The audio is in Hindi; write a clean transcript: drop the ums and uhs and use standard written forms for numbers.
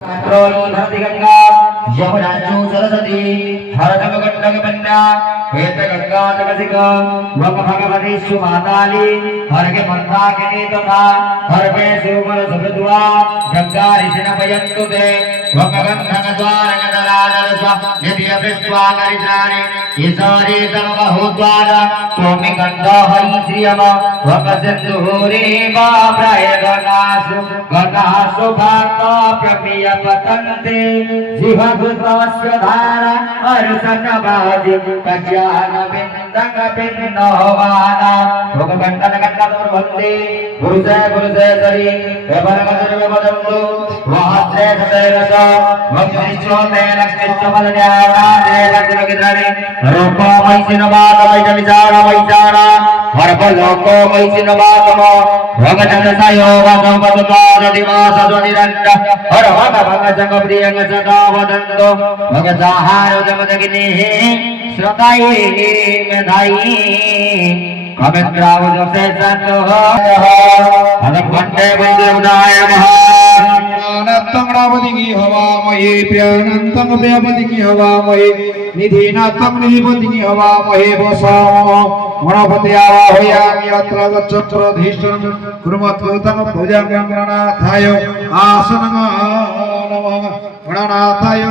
भरती गंगा यमुनाचु सरस्वती हरतम गंडक बन्ना हेत गंगा तकसिक वक भगवती सुमाताली हर के मंदा के नी तथा हर पे सुमर सुभद्वा गंगा ऋषिण भयन्तु ते वक बंधन द्वार गदरादर स्व यदि अभिस्वा गरित्राणि ईशारी तम बहुद्वार त्वमि गंगा हरि श्रियम वक सिंधुरी वा प्राय गणासु भाता प्रमिय पतन्ते जिहभृतस्य धारा हर्षण बाजि कज्यान बिन्दक बिन्नोवाना भगवन्तन कन्नदुर भक्ति गुरुसे सरि एवरमदर वदन्तु वहस्रे सदैरस भक्तिश्चोते लक्ष्मीश्च पदन्यावादे वज्रगिधरे रूपो मैसिनवाद वैजविचार वैचार हरपलोको मैसिनवादम भगतन सायो वासवदता दिवास स्वनिरण्य हर भग भग जग प्रियंग सदा वदन्तो भगताहार जगदगिनी श्रोताये मेधाई कमेन्द्राव जसे सतो अनंते वैद्यदाय अनंतं रावति की हवा मये प्रियनंतं प्रियपति की हवा मये निधिनातं निधिपति की हवा मये वसामो गणपति आवाहयामि अत्र गच्छत्र धीष्टं कुर्मत्वतं भुजंगं गणनाथाय आसनं नमः गणनाथाय